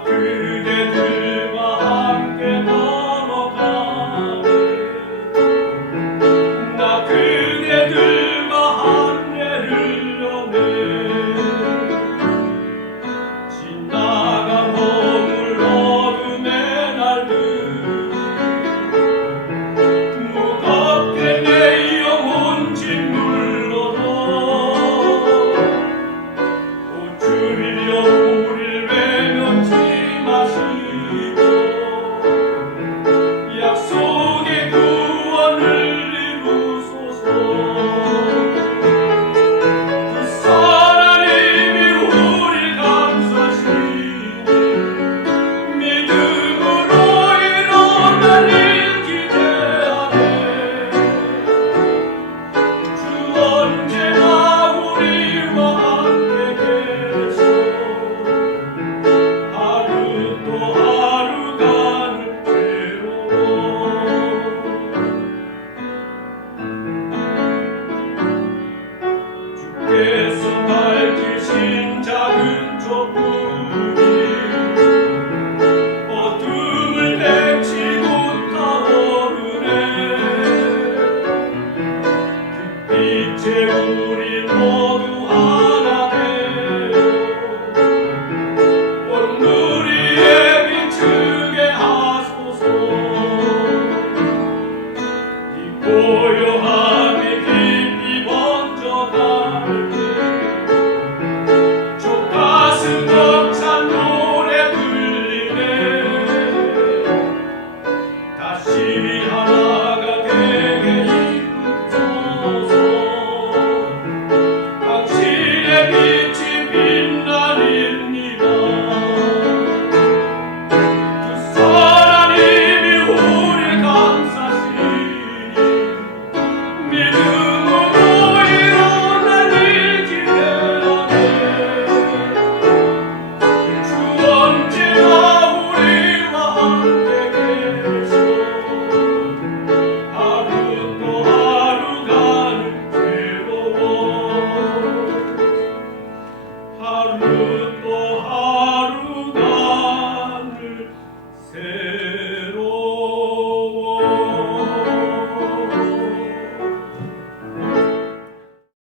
fear. 이제 우리 모 amor.